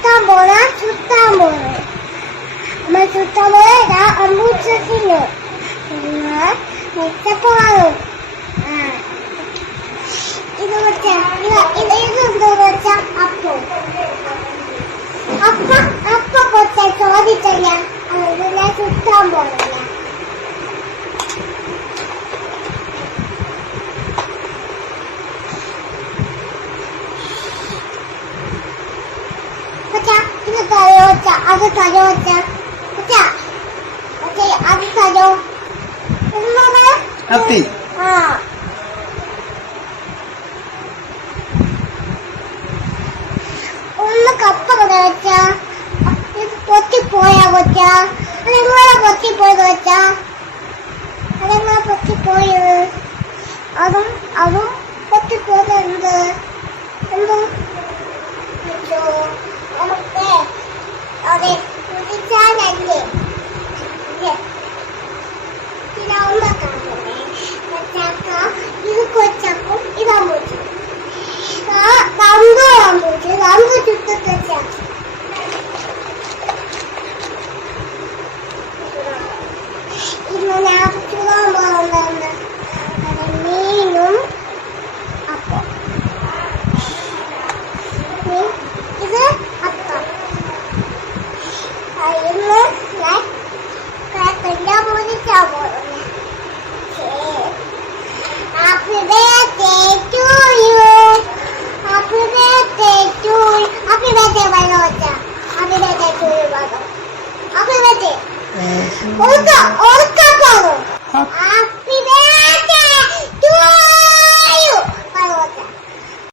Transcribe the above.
ചുത്താൻ പോണ നമ്മൾ ചുത്താൻ പോണ അമ്പൂച്ചത്തിന് മെച്ചപ്പ് കാണും. ഇത് വെച്ചാ ഇതെന്തോ വെച്ചാ അപ്പ കൊച്ച ചോദിച്ചല്ല അതിനെ ചുത്താൻ പോണില്ല. ഇത് തരോ അത് തരോ അത് തരോ കത്തി. ഒന്ന് കപ്പ വെച്ചാ ഇത് പൊട്ടിപ്പോയാ കൊച്ചാ അതെങ്ങനെ പൊട്ടിപ്പോയി കൊച്ചാ അതെങ്ങനെ പൊട്ടിപ്പോയത് അതും പൊട്ടിപ്പോയത് എന്ത്